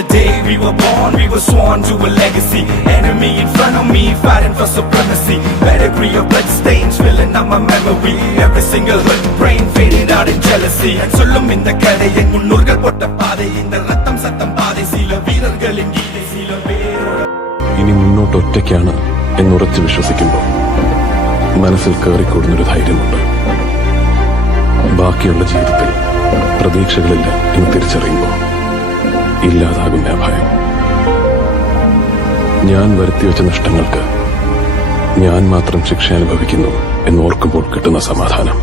the day we were born, we were sworn to a legacy. Enemy in front of me, fighting for supremacy. Pedigree of blood stains filling up my memory. Every single hood brain faded out in jealousy. And sollum inda kadai en munnurgal potta paadai inda rattam sattam paadai sila veerargalin geethai sila peroda. ഇനി മുന്നോട്ട് ഒറ്റയ്ക്കാണ് എന്നുറച്ചു വിശ്വസിക്കുമ്പോൾ മനസ്സിൽ കയറിക്കൂടുന്നൊരു ധൈര്യമുണ്ട്. ബാക്കിയുള്ള ജീവിതത്തിൽ പ്രതീക്ഷകളില്ല എന്ന് തിരിച്ചറിയുമ്പോൾ ഇല്ലാതാകുന്ന ഭയം. ഞാൻ വരുത്തിവെച്ച നഷ്ടങ്ങൾക്ക് ഞാൻ മാത്രം ശിക്ഷ അനുഭവിക്കുന്നു എന്നോർക്കുമ്പോൾ കിട്ടുന്ന സമാധാനം.